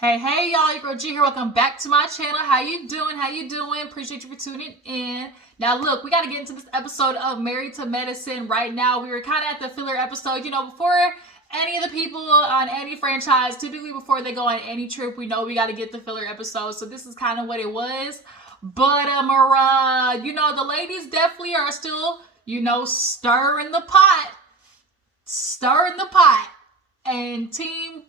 Hey, y'all, your girl G here. Welcome back to my channel. How you doing? Appreciate you for tuning in. Now, look, we got to get into this episode of Married to Medicine right now. We were kind of at the filler episode, before any of the people on any franchise, typically before they go on any trip, we know we got to get the filler episode. So this is kind of what it was. But, the ladies definitely are still, stirring the pot. And Team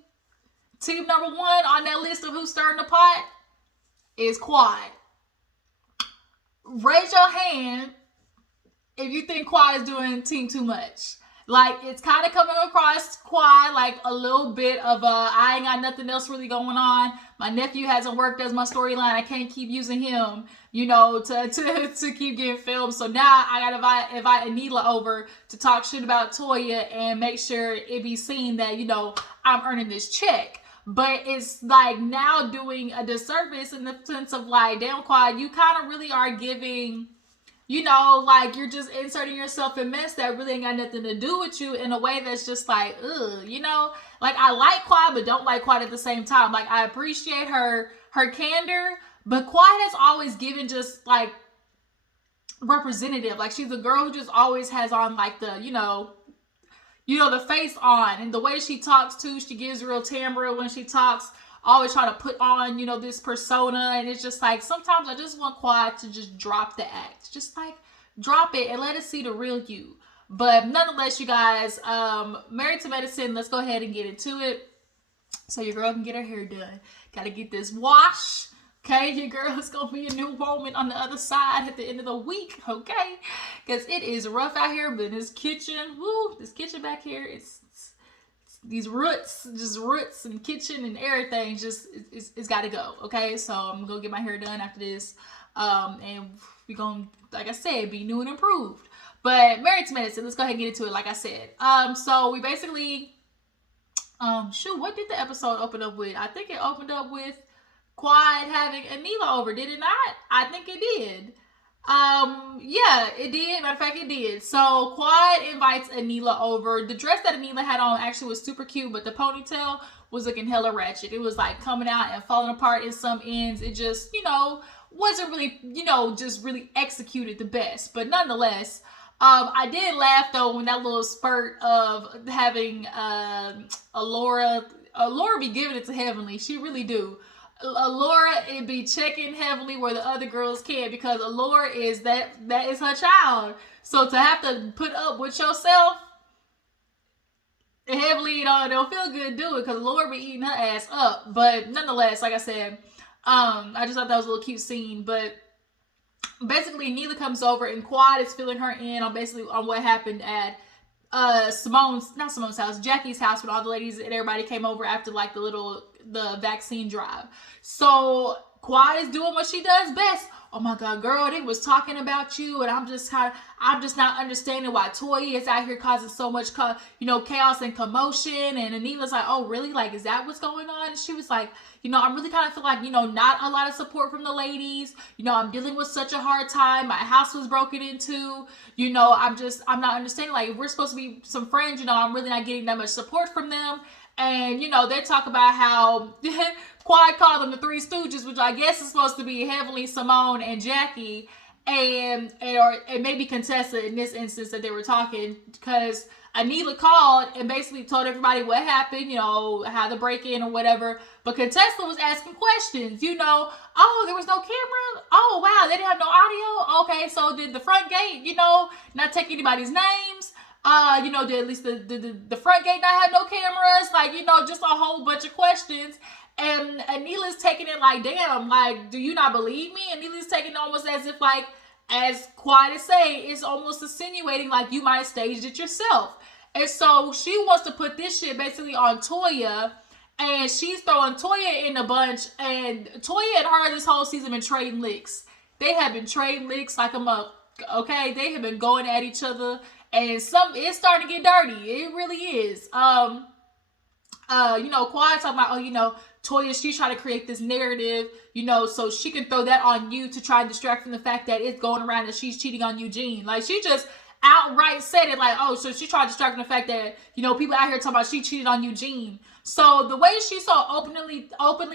number one on that list of who's stirring the pot is Quad. Raise your hand if you think Quad is doing Team too much. Like, it's kind of coming across Quad like a little bit of I ain't got nothing else really going on. My nephew hasn't worked as my storyline. I can't keep using him, to keep getting filmed. So now I gotta invite Anila over to talk shit about Toya and make sure it be seen that, I'm earning this check. But it's like now doing a disservice in the sense of like, damn, Quad, you kind of really are giving, like you're just inserting yourself in mess that really ain't got nothing to do with you in a way that's just like, like I like Quad, but don't like Quad at the same time. Like I appreciate her candor, but Quad has always given just like representative. Like she's a girl who just always has on like the, the face on, and the way she talks too, she gives real timbre when she talks, always trying to put on, this persona, and it's just like, sometimes I just want Quad to just drop the act. Just like, drop it and let us see the real you. But nonetheless, you guys, Married to Medicine, let's go ahead and get into it. So your girl can get her hair done. Gotta get this wash. Okay, your girl is going to be a new woman on the other side at the end of the week, okay? Because it is rough out here, but this kitchen, this kitchen back here, it's these roots and kitchen and everything, it's got to go, okay? So I'm going to go get my hair done after this, and we're going to, like I said, be new and improved. But Married to Medicine, let's go ahead and get into it, like I said. So we basically, what did the episode open up with? I think it opened up with Quad having Anila over, did it not? I think it did. Yeah, it did. Matter of fact, it did. So Quad invites Anila over. The dress that Anila had on actually was super cute, but the ponytail was looking hella ratchet. It was like coming out and falling apart in some ends. It just, wasn't really, just really executed the best. But nonetheless, I did laugh though when that little spurt of having Laura be giving it to Heavenly. She really do. Laura, it be checking Heavenly where the other girls can't, because Laura is that is her child. So to have to put up with yourself, Heavenly, don't feel good do it, because Laura be eating her ass up. But nonetheless, like I said, I just thought that was a little cute scene. But basically, Anila comes over and Quad is filling her in on what happened at Jackie's house, when all the ladies and everybody came over after like the vaccine drive. So Quad is doing what she does best. Oh my God, girl, they was talking about you, and I'm just not understanding why Toya is out here causing so much, chaos and commotion. And Anila's like, oh, really? Like, is that what's going on? And she was like, I'm really kind of feel like, not a lot of support from the ladies. I'm dealing with such a hard time. My house was broken into. I'm not understanding. Like, if we're supposed to be some friends, I'm really not getting that much support from them. And, they talk about how Quad called them the Three Stooges, which I guess is supposed to be Heavenly, Simone, and Jackie, and maybe Contessa in this instance that they were talking, because Anila called and basically told everybody what happened, how the break-in or whatever. But Contessa was asking questions, oh, there was no camera? Oh, wow, they didn't have no audio? Okay, so did the front gate, not take anybody's names? Did at least the front gate not have no cameras? Like, just a whole bunch of questions. And Anila's taking it like, damn, like, do you not believe me? Anila's taking it almost as if, like, as Quiet is saying, it's almost insinuating like you might have staged it yourself. And so she wants to put this shit basically on Toya, and she's throwing Toya in a bunch. And Toya and her this whole season been trading licks. They have been trading licks like a mug. Okay, they have been going at each other, and it's starting to get dirty. It really is. Quiet talking about, Toya, she's trying to create this narrative, so she can throw that on you to try and distract from the fact that it's going around that she's cheating on Eugene. Like, she just outright said it like, oh, so she tried to distract from the fact that, you know, people out here talking about she cheated on Eugene. So the way she's so openly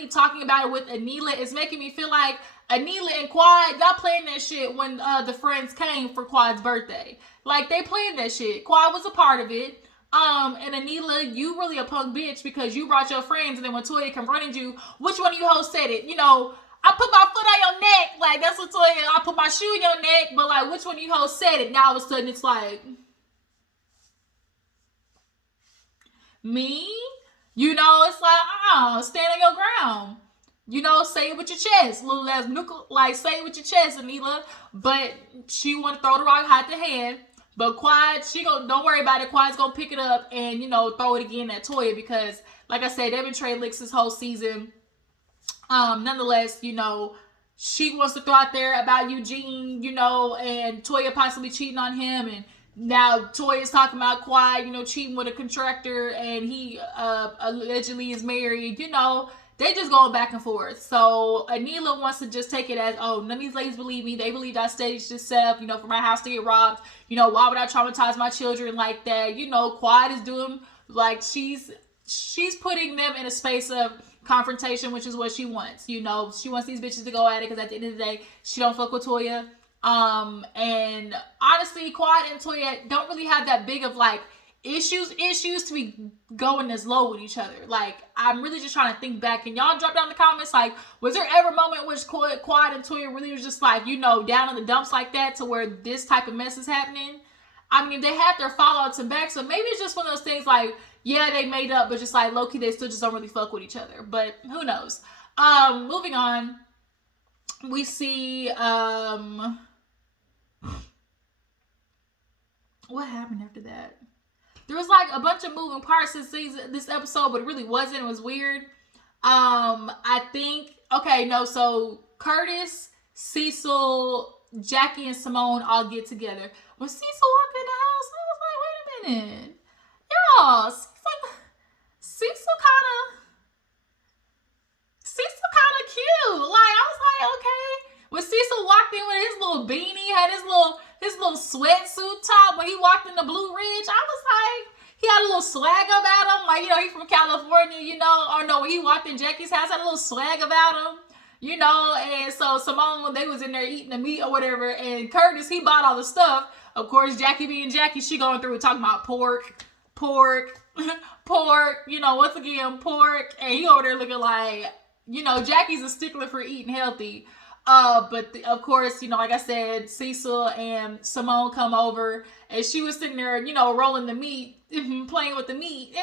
talking about it with Anila is making me feel like Anila and Quad, y'all playing that shit when the friends came for Quad's birthday. Like, they played that shit. Quad was a part of it. And Anila, you really a punk bitch because you brought your friends, and then when Toya confronted you, which one of you hoes said it? You know, I put my foot on your neck. Like, that's what Toya, I put my shoe in your neck. But, like, which one of you hoes said it? Now all of a sudden it's like, me? You know, it's like, stand on your ground. You know, say it with your chest. Little ass nickel, like, say it with your chest, Anila. But she want to throw the rock, hide the hand. But Quad, don't worry about it. Quad's gonna pick it up and, you know, throw it again at Toya because, like I said, they've been trading licks this whole season. Nonetheless, you know, she wants to throw out there about Eugene, you know, and Toya possibly cheating on him, and now Toya's talking about Quad, you know, cheating with a contractor, and he allegedly is married. You know, they just going back and forth. So Anila wants to just take it as, oh, none of these ladies believe me. They believed I staged this setup, you know, for my house to get robbed. You know, why would I traumatize my children like that? You know, Quad is doing, like, she's putting them in a space of confrontation, which is what she wants. You know, she wants these bitches to go at it because at the end of the day, she don't fuck with Toya. And honestly, Quad and Toya don't really have that big of, like, issues to be going this low with each other. Like, I'm really just trying to think back. Can y'all drop down in the comments, like, was there ever a moment in which Quad and Toya really was just, like, you know, down in the dumps like that to where this type of mess is happening? I mean, they have their fallouts and back, so maybe it's just one of those things like, yeah, they made up, but just like low-key, they still just don't really fuck with each other. But who knows? Moving on, we see what happened after that? There was like a bunch of moving parts this episode, but it really wasn't. It was weird. I think, okay, no, so Curtis, Cecil, Jackie, and Simone all get together. When Cecil walked in the house, I was like, wait a minute. Y'all, Cecil kind of cute. Like, I was like, okay. When Cecil walked in with his little beanie, had his little sweatsuit top when he walked into Blueridge, I was like, he had a little swag about him. Like, you know, he's from California, you know. Or no, when he walked in Jackie's house, had a little swag about him, you know. And so Simone, when they was in there eating the meat or whatever, and Curtis, he bought all the stuff. Of course, Jackie being Jackie, she going through and talking about pork, you know, once again, pork. And he over there looking like, you know, Jackie's a stickler for eating healthy. But of course, you know, like I said, Cecil and Simone come over, and she was sitting there, you know, rolling the meat, playing with the meat.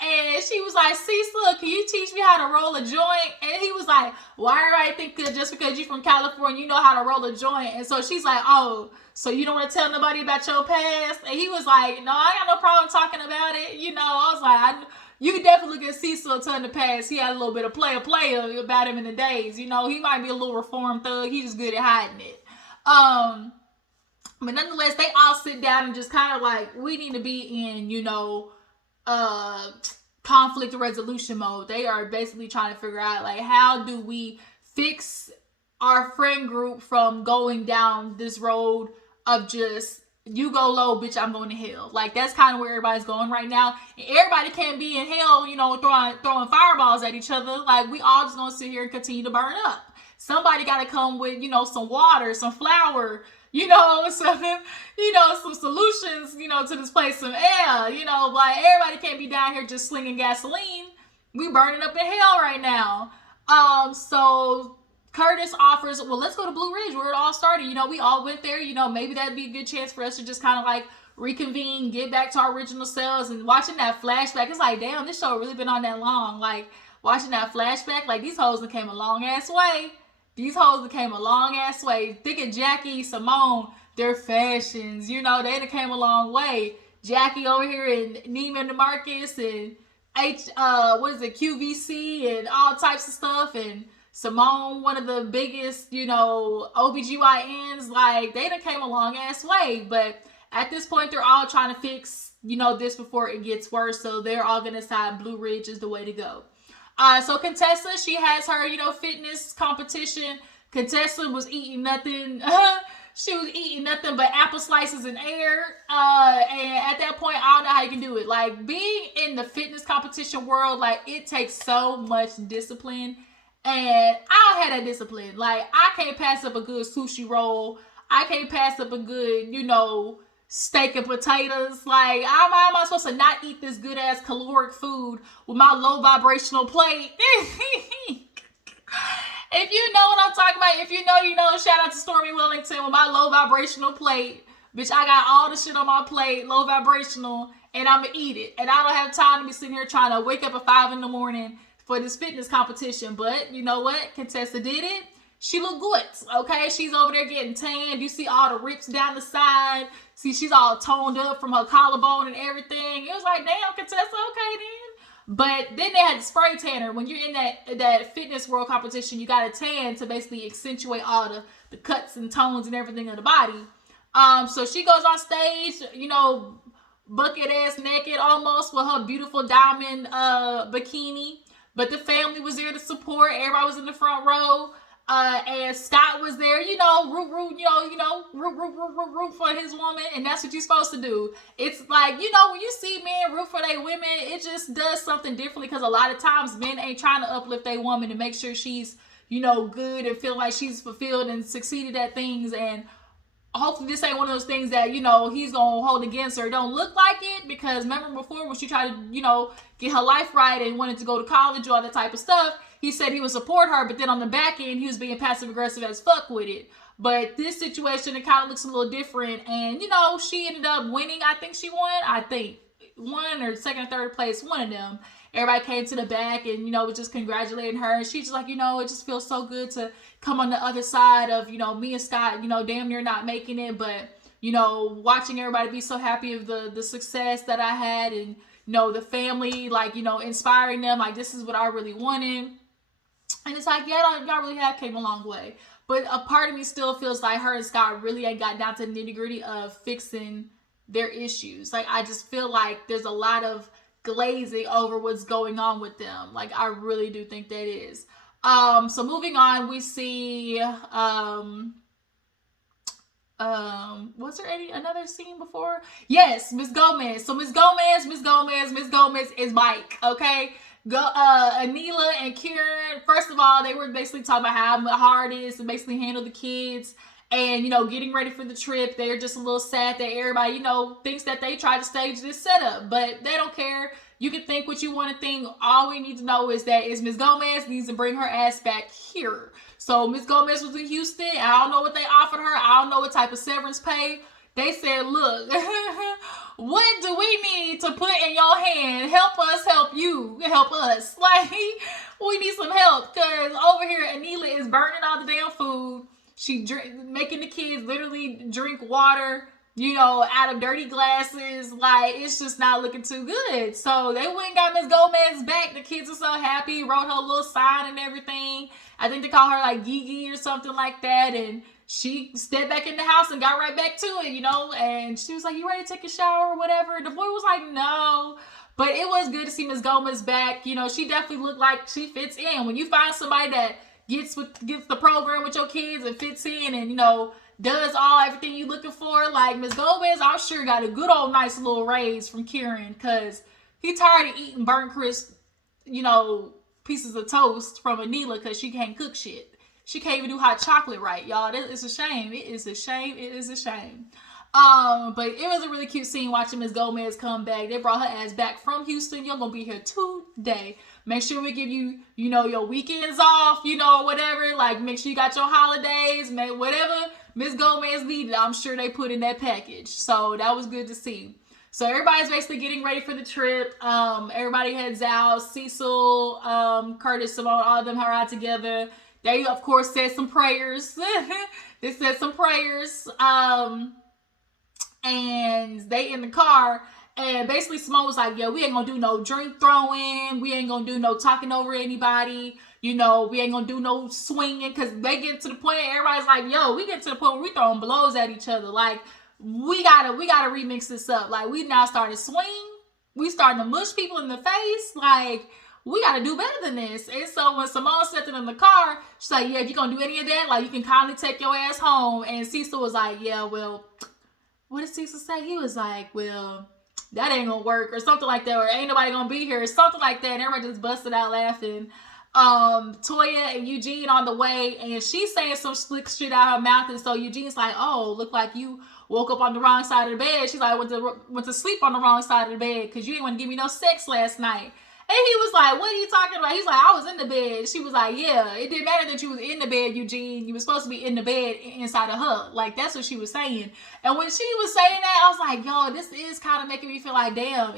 And she was like, Cecil, can you teach me how to roll a joint? And he was like, why everybody think that just because you're from California, you know how to roll a joint? And so she's like, oh, so you don't want to tell nobody about your past? And he was like, no, I got no problem talking about it. You know, I was like, you can definitely look at Cecil in the past. He had a little bit of player about him in the days. You know, he might be a little reformed thug. He's just good at hiding it. But nonetheless, they all sit down and just kind of like, we need to be in, you know, conflict resolution mode. They are basically trying to figure out, like, how do we fix our friend group from going down this road of just, you go low, bitch, I'm going to hell. Like, that's kind of where everybody's going right now. And everybody can't be in hell, you know, throwing fireballs at each other. Like, we all just going to sit here and continue to burn up. Somebody got to come with, you know, some water, some flour, you know, some solutions, you know, to this place, some air, you know, like, everybody can't be down here just slinging gasoline. We burning up in hell right now. So Curtis offers, well, let's go to Blueridge where it all started. You know, we all went there. You know, maybe that'd be a good chance for us to just kind of like reconvene, get back to our original selves. And watching that flashback, it's like, damn, this show really been on that long. Like, watching that flashback, like, these hoes that came a long ass way. Think of Jackie, Simone, their fashions, you know, they came a long way. Jackie over here in Neiman Marcus and QVC and all types of stuff. And Simone, one of the biggest, you know, OBGYNs, like, they done came a long ass way. But at this point, they're all trying to fix, you know, this before it gets worse. So they're all going to decide Blueridge is the way to go. So Contessa, she has her, you know, fitness competition. Contessa was eating nothing. She was eating nothing but apple slices and air. And at that point, I don't know how you can do it. Like, being in the fitness competition world, like, it takes so much discipline. And I don't have that discipline. Like, I can't pass up a good sushi roll. I can't pass up a good, steak and potatoes. Like, how am I supposed to not eat this good ass caloric food with my low vibrational plate? If you know what I'm talking about, if you know, you know. Shout out to Stormy Wellington with my low vibrational plate. Bitch, I got all the shit on my plate, low vibrational, and I'm gonna eat it. And I don't have time to be sitting here trying to wake up at 5 in the morning for this fitness competition. But you know what? Contessa did it. She look good, okay? She's over there getting tanned. You see all the rips down the side. See, she's all toned up from her collarbone and everything. It was like, damn, Contessa, okay then. But then they had the spray tanner. When you're in that fitness world competition, you got a tan to basically accentuate all the cuts and tones and everything of the body. So she goes on stage, bucket ass naked almost with her beautiful diamond bikini. But the family was there to support. Everybody was in the front row. And Scott was there, root for his woman, and that's what you're supposed to do. It's like, when you see men root for their women, it just does something differently, because a lot of times men ain't trying to uplift their woman and make sure she's, good and feel like she's fulfilled and succeeded at things. And hopefully this ain't one of those things that, he's going to hold against her. It don't look like it, because remember before when she tried to, get her life right and wanted to go to college or all that type of stuff, he said he would support her, but then on the back end, he was being passive aggressive as fuck with it. But this situation, it kind of looks a little different. And, she ended up winning. I think she won. Won or second or third place, one of them. Everybody came to the back and, was just congratulating her. And she's just like, it just feels so good to come on the other side of, me and Scott, damn near not making it. But, watching everybody be so happy of the success that I had, and, the family, like, inspiring them, like, this is what I really wanted. And it's like, yeah, y'all really have came a long way. But a part of me still feels like her and Scott really ain't got down to the nitty gritty of fixing their issues. Like, I just feel like there's a lot of glazing over what's going on with them. Like, I really do think that is. So moving on, we see, was there another scene before? Yes, Miss Gomez. So Miss Gomez is Mike, okay? Anila and Kieran, first of all, they were basically talking about how hard it is to basically handle the kids and, getting ready for the trip. They're just a little sad that everybody, thinks that they tried to stage this setup, but they don't care. You can think what you want to think. All we need to know is that Miss Gomez needs to bring her ass back here. So Miss Gomez was in Houston. I don't know what they offered her. I don't know what type of severance pay. They said, look, what do we need to put in your hand? Help us help you. Help us. Like, we need some help, because over here, Anila is burning all the damn food. She making the kids literally drink water, out of dirty glasses. Like, it's just not looking too good. So they went and got Miss Gomez back. The kids are so happy. Wrote her a little sign and everything. I think they call her like Gigi or something like that. And she stepped back in the house and got right back to it, and she was like, you ready to take a shower or whatever? The boy was like, no. But it was good to see Miss Gomez back. She definitely looked like she fits in. When you find somebody that gets the program with your kids and fits in and, does everything you looking for, like Miss Gomez, I'm sure got a good old nice little raise from Kieran, because he tired of eating burnt crisp, pieces of toast from Anila, because she can't cook shit. She can't even do hot chocolate right, y'all. It's a shame. It is a shame. It is a shame. But it was a really cute scene watching Miss Gomez come back. They brought her ass back from Houston. You're going to be here today. Make sure we give you, your weekends off, whatever. Like, make sure you got your holidays, whatever Miss Gomez needed. I'm sure they put in that package. So that was good to see. So everybody's basically getting ready for the trip. Everybody heads out. Cecil, Curtis, Simone, all of them are out together. They, of course, said some prayers. They said some prayers. And they in the car. And basically Simone was like, yeah, we ain't gonna do no drink throwing. We ain't gonna do no talking over anybody. We ain't gonna do no swinging. Because they get to the point, everybody's like, yo, we get to the point where we throwing blows at each other. Like, we gotta remix this up. Like, we now starting to swing. We starting to mush people in the face. Like, we got to do better than this. And so when Simone stepped in the car, she's like, yeah, if you're going to do any of that, like, you can kindly take your ass home. And Cecil was like, yeah, well, what did Cecil say? He was like, well, that ain't going to work or something like that, or ain't nobody going to be here or something like that. And everybody just busted out laughing. Toya and Eugene on the way, and she's saying some slick shit out her mouth, and so Eugene's like, oh, look like you woke up on the wrong side of the bed. She's like, went to sleep on the wrong side of the bed because you didn't want to give me no sex last night. And he was like, what are you talking about? He's like, I was in the bed. She was like, yeah, it didn't matter that you was in the bed, Eugene. You were supposed to be in the bed inside of her. Like, that's what she was saying. And when she was saying that, I was like, yo, this is kind of making me feel like, damn,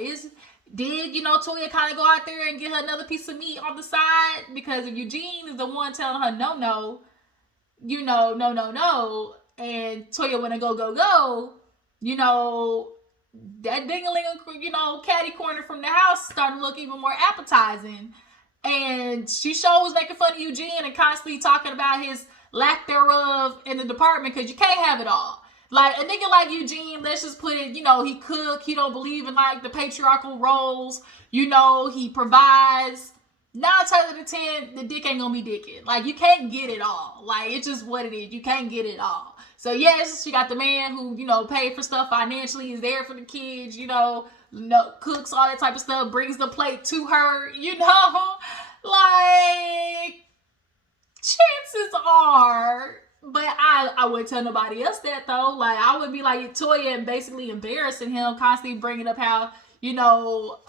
did, you know, Toya kind of go out there and get her another piece of meat on the side? Because if Eugene is the one telling her, no, you know, no, and Toya want to go, you know, that ding-a-ling, you know, catty corner from the house starting to look even more appetizing. And she sure was making fun of Eugene and constantly talking about his lack thereof in the department because you can't have it all. Like, a nigga like Eugene, let's just put it, you know, he cook, he don't believe in, like, the patriarchal roles, you know, he provides. 9 times out of 10, the dick ain't gonna be dicking. Like, you can't get it all. Like, it's just what it is. You can't get it all. So, yes, she got the man who, you know, paid for stuff financially, is there for the kids, you know, cooks, all that type of stuff, brings the plate to her, you know. Like, chances are, but I wouldn't tell nobody else that, though. Like, I would be like Toya and basically embarrassing him, constantly bringing up how, you know,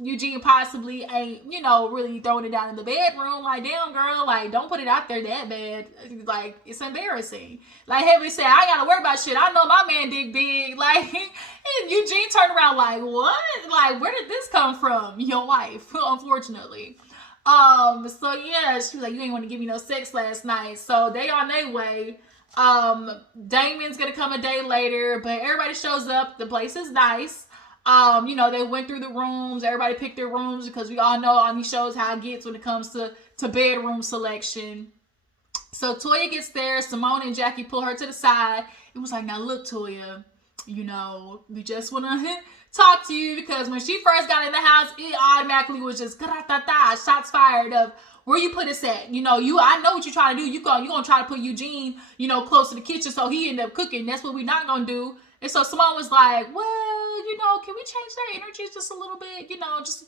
Eugene possibly ain't, you know, really throwing it down in the bedroom. Like, damn, girl, like, don't put it out there that bad. Like, it's embarrassing. Like, Heavy said, I ain't gotta worry about shit. I know my man dick big. Like, and Eugene turned around like, what? Like, where did this come from? Your wife, unfortunately. So yeah, she was like, you ain't want to give me no sex last night. So they on their way. Damon's gonna come a day later, but everybody shows up. The place is nice. You know, they went through the rooms. Everybody picked their rooms because we all know on these shows how it gets when it comes to bedroom selection. So Toya gets there. Simone and Jackie pull her to the side. It was like, now look, Toya, you know, we just want to talk to you because when she first got in the house, it automatically was just shots fired of where you put us at. You know, I know what you're trying to do. You're gonna try to put Eugene, you know, close to the kitchen so he end up cooking. That's what we're not gonna do. And so Simone was like, well, you know, can we change their energy just a little bit? You know, just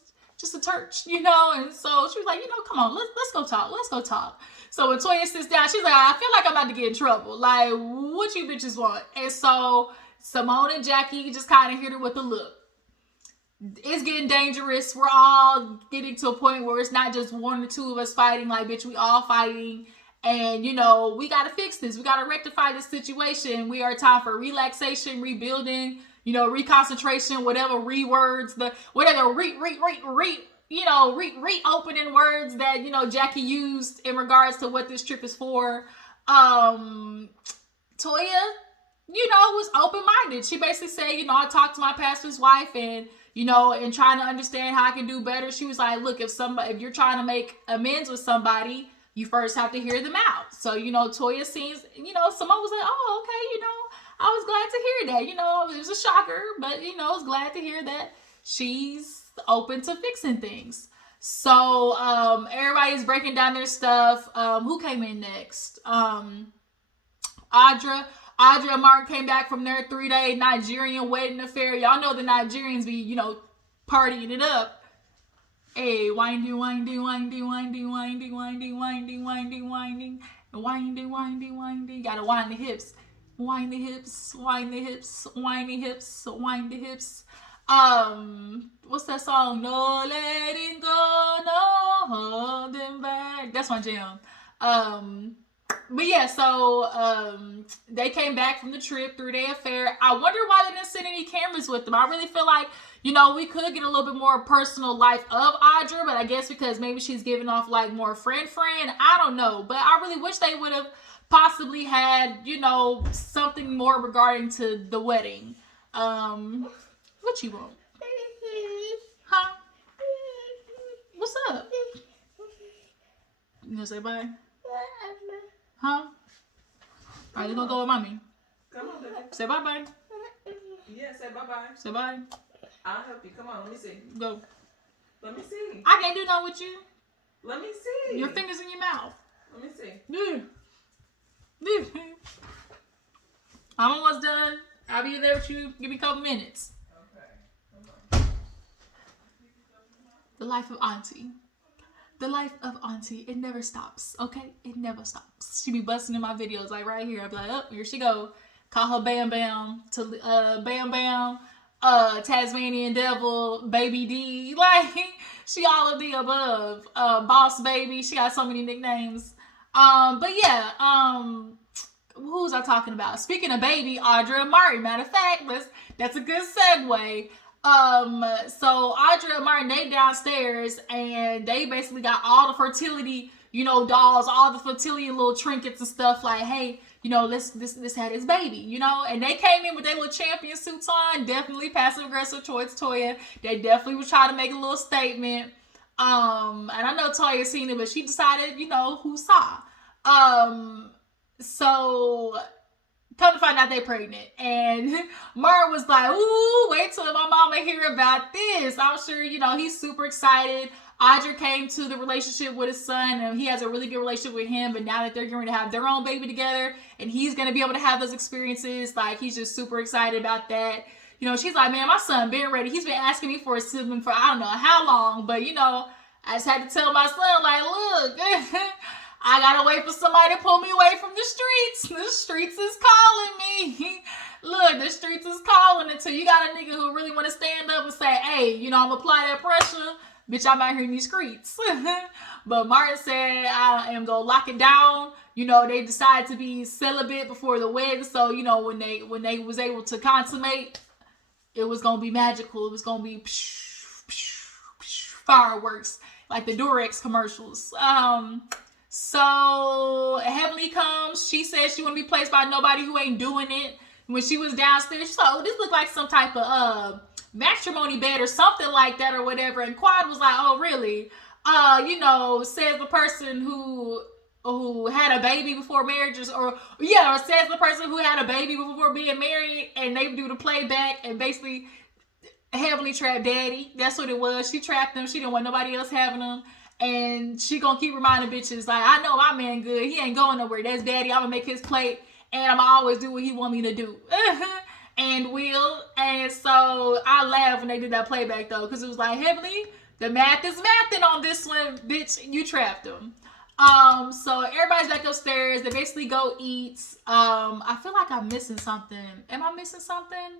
a touch, you know? And so she was like, you know, come on, let's go talk. Let's go talk. So when Toya sits down, she's like, I feel like I'm about to get in trouble. Like, what you bitches want? And so Simone and Jackie just kind of hit her with a look. It's getting dangerous. We're all getting to a point where it's not just one or two of us fighting. Like, bitch, we all fighting. And, you know, we got to fix this. We got to rectify this situation. We are time for relaxation, rebuilding, you know, reconcentration, whatever rewords, whatever reopening words that, you know, Jackie used in regards to what this trip is for. Toya, you know, was open-minded. She basically said, you know, I talked to my pastor's wife and, you know, and trying to understand how I can do better. She was like, look, if you're trying to make amends with somebody, you first have to hear them out. So, you know, Toya seems, you know, Simone was like, oh, okay, you know, I was glad to hear that. You know, it was a shocker, but, you know, I was glad to hear that she's open to fixing things. So, everybody's breaking down their stuff. Who came in next? Audra and Mark came back from their 3-day Nigerian wedding affair. Y'all know the Nigerians be, you know, partying it up. Hey, winding. Gotta wind the hips. Wind the hips. What's that song? No letting go, no holding back. That's my jam. But yeah, so they came back from the trip, 3-day affair. I wonder why they didn't send any cameras with them. I really feel like, you know, we could get a little bit more personal life of Audra, but I guess because maybe she's giving off like more friend. I don't know. But I really wish they would have possibly had, you know, something more regarding to the wedding. What you want? Huh? What's up? You gonna say bye? Huh? Alright, you gonna go with mommy? Come on, baby. Say bye-bye. Yeah, say bye-bye. Say bye. I'll help you. Come on, let me see. Go. Let me see. I can't do nothing with you. Let me see. Your fingers in your mouth. Let me see. I'm almost done. I'll be there with you. Give me a couple minutes. Okay. The life of Auntie. The life of Auntie. It never stops. Okay? It never stops. She be busting in my videos like right here. I be like, oh, here she go. Call her Bam Bam to Bam Bam. Tasmanian Devil, Baby D, like she all of the above. Boss Baby, she got so many nicknames. But yeah, who was I talking about? Speaking of Baby, Audra and Martin. Matter of fact, that's a good segue. So Audra and Martin, they downstairs and they basically got all the fertility, dolls, all the fertility little trinkets and stuff. Like, hey, this had his baby, and they came in with their little champion suits on, definitely passive aggressive towards Toya. They definitely was trying to make a little statement. And I know Toya seen it, but she decided, who saw. So come to find out they pregnant. And Martin was like, ooh, wait till my mama hear about this. I'm sure, he's super excited. Audra came to the relationship with his son, and he has a really good relationship with him. But now that they're going to have their own baby together, and he's going to be able to have those experiences, like, he's just super excited about that. She's like, man, my son been ready. He's been asking me for a sibling for I don't know how long. But, I just had to tell my son, like, look, I got to wait for somebody to pull me away from the streets. The streets is calling me. Look, the streets is calling until you got a nigga who really want to stand up and say, hey, I'm going to apply that pressure. Bitch, I'm out here in these streets. But Martin said, I am going to lock it down. They decided to be celibate before the wedding. So, when they was able to consummate, it was going to be magical. It was going to be fireworks, like the Durex commercials. So Heavenly comes. She says she want to be placed by nobody who ain't doing it. When she was downstairs, she's like, oh, this looked like some type of matrimony bed or something like that or whatever. And Quad was like, oh, really? Says the person who had a baby before marriage, says the person who had a baby before being married, and they do the playback, and basically Heavenly trapped Daddy. That's what it was. She trapped him. She didn't want nobody else having him. And she gonna keep reminding bitches, like, I know my man good. He ain't going nowhere. That's Daddy. I'm gonna make his plate, and I'm gonna always do what he want me to do. And will. And so I laughed when they did that playback, though, because it was like, Heavenly, the math is mathing on this one, bitch. You trapped him. So everybody's back upstairs. They basically go eat. I feel like I'm missing something. Am I missing something?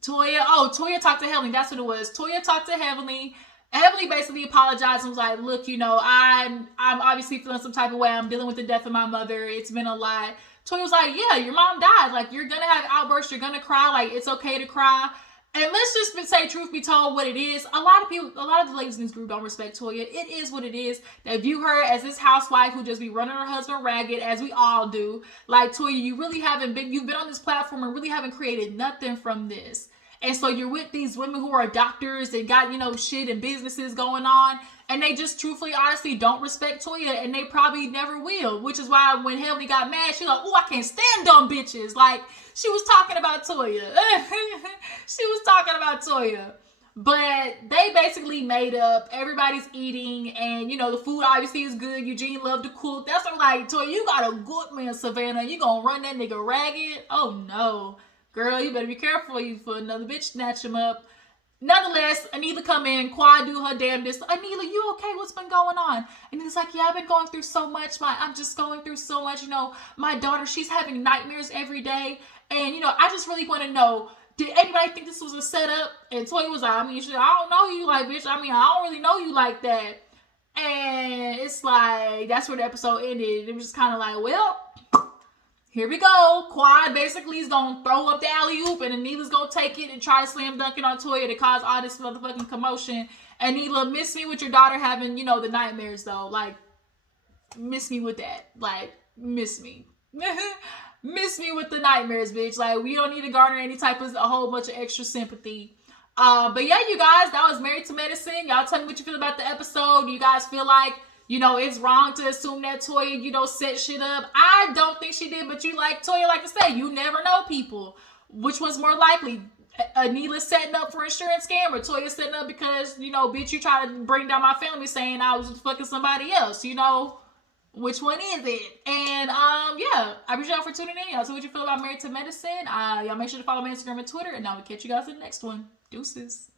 Toya talked to Heavenly. That's what it was. Toya talked to Heavenly. Heavenly basically apologized and was like, look, I'm obviously feeling some type of way. I'm dealing with the death of my mother. It's been a lot. Toya was like, yeah, your mom died. Like, you're going to have outbursts. You're going to cry. Like, it's okay to cry. And let's just say, truth be told, what it is. A lot of the ladies in this group don't respect Toya. It is what it is. They view her as this housewife who just be running her husband ragged, as we all do. Like, Toya, you've been on this platform and really haven't created nothing from this. And so you're with these women who are doctors and got, shit and businesses going on. And they just truthfully, honestly don't respect Toya. And they probably never will. Which is why when Heavenly got mad, she was like, oh, I can't stand dumb bitches. Like, she was talking about Toya. But they basically made up. Everybody's eating. And, the food obviously is good. Eugene loved to cook. That's what I'm like, Toya, you got a good man, Savannah. You gonna run that nigga ragged? Oh, no. Girl, you better be careful for another bitch snatch him up. Nonetheless, Anila come in, Quad do her damnedest. Anila, you okay? What's been going on? And he's like, yeah, I've been going through so much. I'm just going through so much. My daughter, she's having nightmares every day. And, I just really want to know, did anybody think this was a setup? And Toya was like, I don't know you like, bitch. I don't really know you like that. And it's like, that's where the episode ended. It was just kind of like, well, here we go. Quad basically is going to throw up the alley-oop, and Anila's going to take it and try to slam dunk it on Toya to cause all this motherfucking commotion. Anila, miss me with your daughter having, the nightmares, though. Like, miss me with that. Like, miss me. Miss me with the nightmares, bitch. Like, we don't need to garner any type of, a whole bunch of extra sympathy. But yeah, you guys, that was Married to Medicine. Y'all tell me what you feel about the episode. Do you guys feel like, it's wrong to assume that Toya, set shit up? I don't think she did, but Toya like to say, you never know people. Which was more likely? Anila setting up for insurance scam, or Toya setting up because, you know, bitch, you try to bring down my family saying I was fucking somebody else, you know? Which one is it? And yeah, I appreciate y'all for tuning in. Y'all see what you feel about Married to Medicine. Y'all make sure to follow me on Instagram and Twitter, and I will catch you guys in the next one. Deuces.